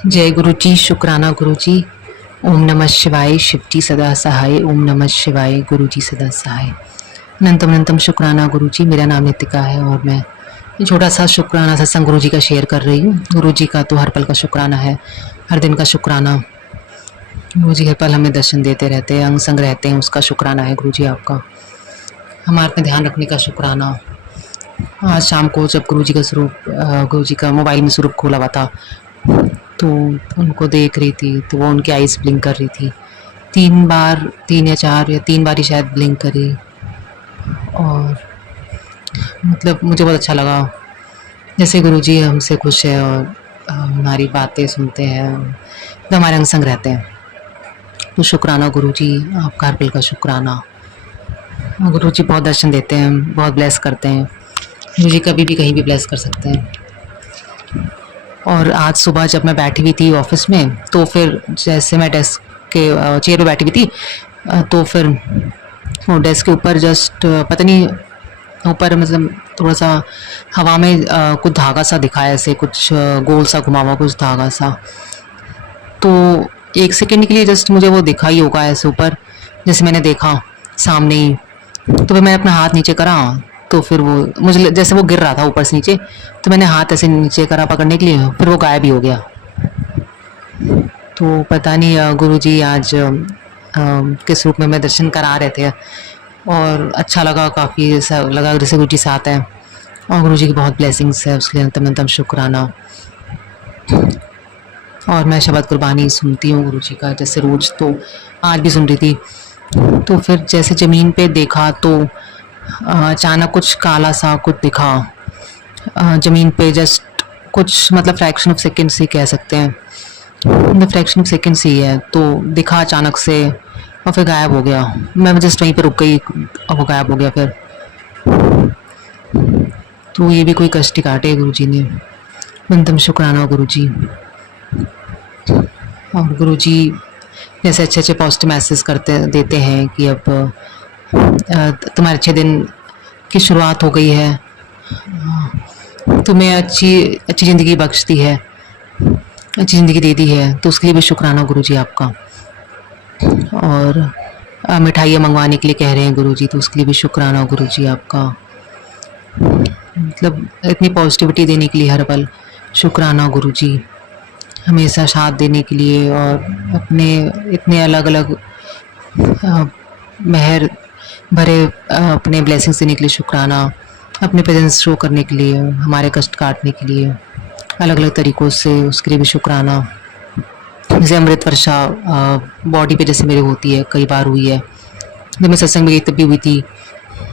जय गुरु जी, शुक्राना गुरु जी। ओम नमः शिवाय, शिव जी सदा सहाय। ओम नमः शिवाय, गुरु जी सदा सहाय। अनंतम अनंतम शुक्राना गुरु जी। मेरा नाम नितिका है और मैं ये छोटा सा शुक्राना सत्संग गुरु जी का शेयर कर रही हूँ। गुरु जी का तो हर पल का शुक्राना है, हर दिन का शुक्राना। गुरु जी हर पल हमें दर्शन देते रहते हैं, अंग संग रहते हैं, उसका शुक्राना है गुरु जी आपका। हमारे पे ध्यान रखने का शुक्राना। आज शाम को जब गुरु जी का गुरु जी का मोबाइल में स्वरूप खोला हुआ था, तो उनको देख रही थी तो वो उनकी आईज ब्लिंक कर रही थी 3 बार, 3 या 4 या 3 बार ही शायद ब्लिंक करी। और मतलब मुझे बहुत अच्छा लगा, जैसे गुरुजी हमसे खुश है और हमारी बातें सुनते हैं तो हमारे अंग संग रहते हैं। तो शुक्राना गुरुजी, आपका हर पल का शुक्राना। गुरुजी बहुत दर्शन देते हैं, बहुत ब्लेस करते हैं। गुरुजी कभी भी कहीं भी ब्लेस कर सकते हैं। और आज सुबह जब मैं बैठी हुई थी ऑफिस में, तो फिर जैसे मैं डेस्क के चेयर पे बैठी हुई थी, तो फिर वो डेस्क के ऊपर जस्ट पता नहीं, ऊपर मतलब थोड़ा सा हवा में कुछ धागा सा दिखा, ऐसे कुछ गोल सा घुमा हुआ कुछ धागा सा। तो 1 सेकंड के लिए जस्ट मुझे वो दिखा ही होगा ऐसे ऊपर, जैसे मैंने देखा सामने ही। तो फिर मैंने अपना हाथ नीचे करा, तो फिर वो मुझे जैसे वो गिर रहा था ऊपर से नीचे, तो मैंने हाथ ऐसे नीचे करा पकड़ने के लिए, फिर वो गायब ही हो गया। तो पता नहीं गुरुजी आज किस रूप में मैं दर्शन करा रहे थे, और अच्छा लगा, काफ़ी ऐसा लगा जैसे गुरुजी साथ हैं। और गुरुजी की बहुत ब्लेसिंग्स है, उसके लिए अंतम अंतम शुक्राना। और मैं शबद कुर्बानी सुनती हूँ गुरुजी का, जैसे रोज़, तो आज भी सुन रही थी। तो फिर जैसे ज़मीन पे देखा तो अचानक कुछ काला सा कुछ दिखा ज़मीन पे, जस्ट कुछ मतलब फ्रैक्शन ऑफ सेकेंड से कह सकते हैं, मतलब फ्रैक्शन ऑफ सेकेंड से ही है। तो दिखा अचानक से और फिर गायब हो गया। मैं जस्ट वहीं पे रुक गई और वो गायब हो गया फिर। तो ये भी कोई कष्ट ही काटे गुरु जी ने। अंतम शुक्राना गुरु जी। और गुरु जी जैसे अच्छे अच्छे पॉजिटिव मैसेज करते देते हैं कि अब तुम्हारे अच्छे दिन की शुरुआत हो गई है, तुम्हें अच्छी अच्छी ज़िंदगी बख्श दी है, अच्छी ज़िंदगी दे दी है, तो उसके लिए भी शुक्राना गुरु जी आपका। और मिठाइयाँ मंगवाने के लिए कह रहे हैं गुरु जी, तो उसके लिए भी शुक्राना गुरु जी आपका। मतलब इतनी पॉजिटिविटी देने के लिए हर पल शुक्राना गुरु जी, हमेशा साथ देने के लिए, और अपने इतने अलग अलग मेहर भरे अपने ब्लेसिंग्स देने के लिए शुक्राना, अपने प्रेजेंस शो करने के लिए, हमारे कष्ट काटने के लिए अलग अलग तरीक़ों से, उसके लिए भी शुक्राना। जैसे अमृत वर्षा बॉडी पे जैसे मेरे होती है, कई बार हुई है। जब मैं सत्संग में गई तब भी हुई थी,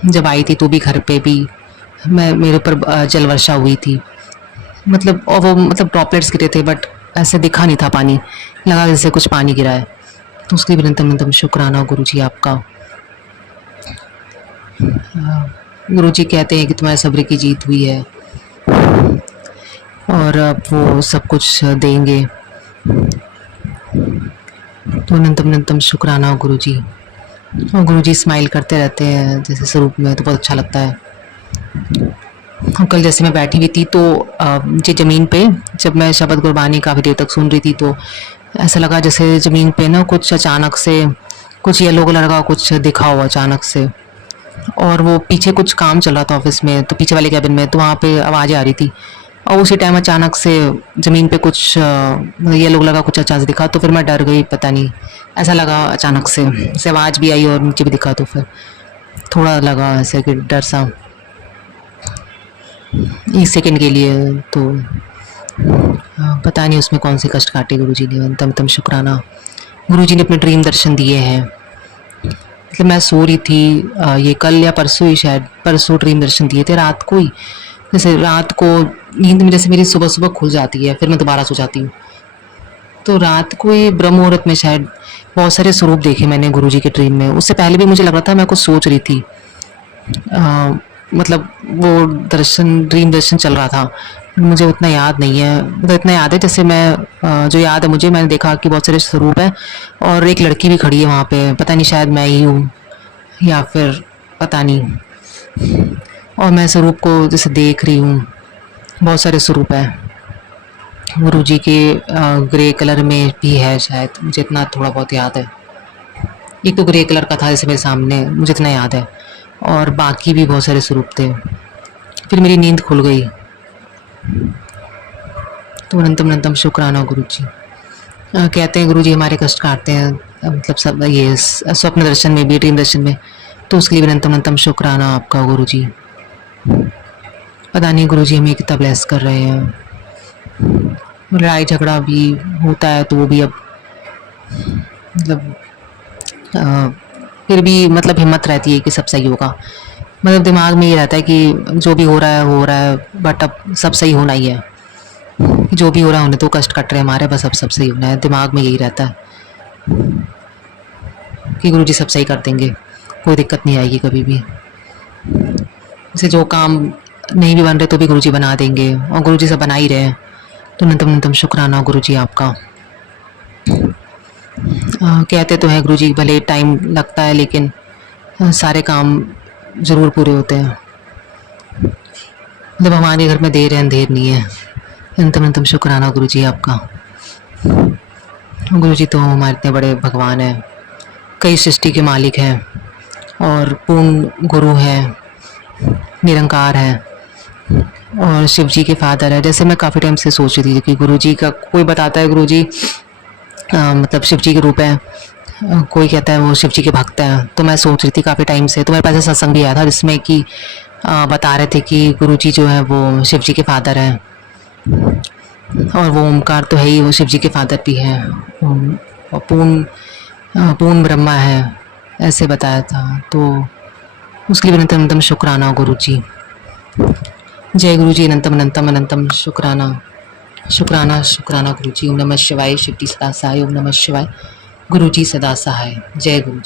जब आई थी तो भी घर पे भी मेरे ऊपर जल वर्षा हुई थी। मतलब और वो मतलब ड्रॉपलेट्स गिरे थे, बट ऐसे दिखा नहीं था पानी, लगा जैसे कुछ पानी गिरा है। तो उसके लिए भी निरंतर निरंतर शुक्राना गुरु जी आपका। गुरु जी कहते हैं कि तुम्हारे सब्र की जीत हुई है और अब वो सब कुछ देंगे। तो अनंतम अनंतम शुक्राना गुरु जी। और गुरु जी स्माइल करते रहते हैं जैसे स्वरूप में, तो बहुत अच्छा लगता है। और कल जैसे मैं बैठी हुई थी तो नीचे ज़मीन पे जब मैं शबद गुरबानी काफ़ी देर तक सुन रही थी, तो ऐसा लगा जैसे ज़मीन पे ना कुछ अचानक से कुछ येलो कलर का कुछ दिखा हुआ अचानक से। और वो पीछे कुछ काम चल रहा था ऑफिस में, तो पीछे वाले कैबिन में, तो वहाँ पे आवाज़ें आ रही थी। और उसी टाइम अचानक से ज़मीन पे कुछ येलो कलर का कुछ अचानक दिखा, तो फिर मैं डर गई, पता नहीं ऐसा लगा अचानक से आवाज़ भी आई और नीचे भी दिखा, तो फिर थोड़ा लगा ऐसे कि डर सा 1 सेकंड के लिए। तो पता नहीं उसमें कौन से कष्ट काटे गुरु जी ने। अंतम अंतम शुक्राना। गुरु जी ने अपने ड्रीम दर्शन दिए हैं। मतलब मैं सो रही थी, ये कल या परसों ही, शायद परसों ड्रीम दर्शन दिए थे रात को ही। जैसे रात को नींद में जैसे मेरी सुबह सुबह खुल जाती है, फिर मैं दोबारा सो जाती हूँ। तो रात को ही ब्रह्म मुहूर्त में शायद बहुत सारे स्वरूप देखे मैंने गुरु जी के ड्रीम में। उससे पहले भी मुझे लग रहा था मैं कुछ सोच रही थी, मतलब वो ड्रीम दर्शन चल रहा था। मुझे उतना याद नहीं है, मतलब इतना याद है जैसे मैं जो याद है मुझे, मैंने देखा कि बहुत सारे स्वरूप हैं और एक लड़की भी खड़ी है वहाँ पे, पता नहीं शायद मैं ही हूँ या फिर पता नहीं। और मैं स्वरूप को जैसे देख रही हूँ, बहुत सारे स्वरूप हैं। गुरु जी के ग्रे कलर में भी है शायद, मुझे इतना थोड़ा बहुत याद है। एक तो ग्रे कलर का था जैसे मेरे सामने, मुझे इतना याद है, और बाकी भी बहुत सारे स्वरूप थे। फिर मेरी नींद खुल गई। तो अनंतम अनंतम शुक्राना गुरु जी। कहते हैं गुरु जी हमारे कष्ट काटते हैं, मतलब सब ये स्वप्न दर्शन में भी, ड्रीम दर्शन में, तो उसके लिए भी अनंतम अनंतम शुक्राना आपका गुरु जी। पता नहीं गुरु जी हमें कितना ब्लेस कर रहे हैं। लड़ाई झगड़ा भी होता है तो वो भी अब मतलब फिर भी मतलब हिम्मत रहती है कि सब सही होगा। मतलब दिमाग में ये रहता है कि जो भी हो रहा है, बट अब सब सही होना ही है। जो भी हो रहा है होने, तो कष्ट कट रहे हैं हमारे, बस अब सब सही होना है। दिमाग में यही रहता है कि गुरु जी सब सही कर देंगे, कोई दिक्कत नहीं आएगी कभी भी। जैसे जो काम नहीं भी बन रहे तो भी गुरु जी बना देंगे, और गुरु जी सब बना ही रहे हैं। तो अनंतम अनंतम शुक्राना गुरु जी आपका। कहते तो हैं गुरु जी भले टाइम लगता है लेकिन सारे काम ज़रूर पूरे होते हैं। मतलब हमारे घर में देर है अंधेर नहीं है। अनंतम अनंतम शुक्राना गुरु जी आपका। गुरु जी तो हमारे इतने बड़े भगवान हैं, कई सृष्टि के मालिक हैं, और पूर्ण गुरु हैं, निरंकार है, और शिव जी के फादर है। जैसे मैं काफ़ी टाइम से सोच रही थी कि गुरु जी का, कोई बताता है गुरु जी मतलब शिव जी के रूप है, कोई कहता है वो शिव जी के भक्त हैं। तो मैं सोच रही थी काफ़ी टाइम से, तो मेरे पास ऐसा सत्संग भी आया था जिसमें कि बता रहे थे कि गुरु जी जो है वो शिव जी के फादर हैं, और वो ओमकार तो है ही, वो शिव जी के फादर भी हैं, और पूर्ण ब्रह्मा है, ऐसे बताया था। तो उसके लिए अनंतम अनंतम शुक्राना गुरु जी। जय गुरु जी। अनंतम अनंतम अनंतम शुक्राना शुक्राना शुक्राना गुरु जी। ओम नमः शिवाय। शिव जी सदा सहाय। ओम नमः शिवाय। गुरु जी सदा सहाय। जय गुरु जी।